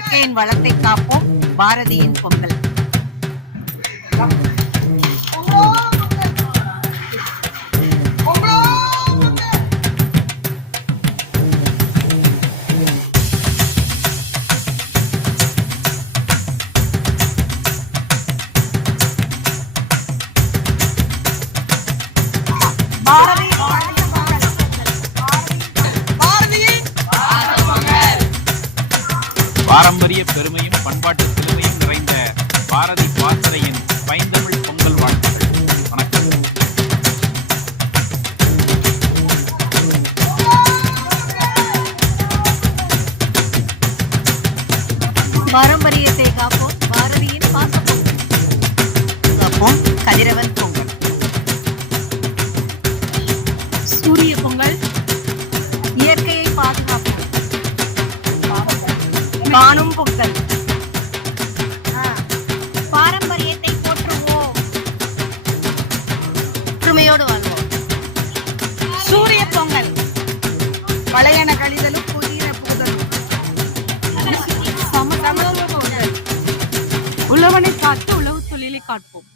இயற்கையின் வளத்தை காப்போம். பாரதியின் பொங்கல். பாரம்பரிய பெருமையும் பண்பாட்டு பெருமையும் நிறைந்த பாரதி பாசறையின் பைந்தமிழ் பொங்கல் வாழ்த்துக்கள். வணக்கம். பாரம்பரியத்தை காப்போம். பாரதியின் பாசப்பொங்கல் காப்போம். கதிரவன் பொங்கல். சூரிய பொங்கல். இயற்கையை பாதுகாப்போம். காணும் பொங்கல். பாரம்பரியத்தை போற்றுவோம். ஒற்றுமையோடு வாழ்வோம். சூரிய பொங்கல். பழையன கழிதலும் புதிய புகுதலும். உழவனை காத்து உழவு தொழிலை காட்போம்.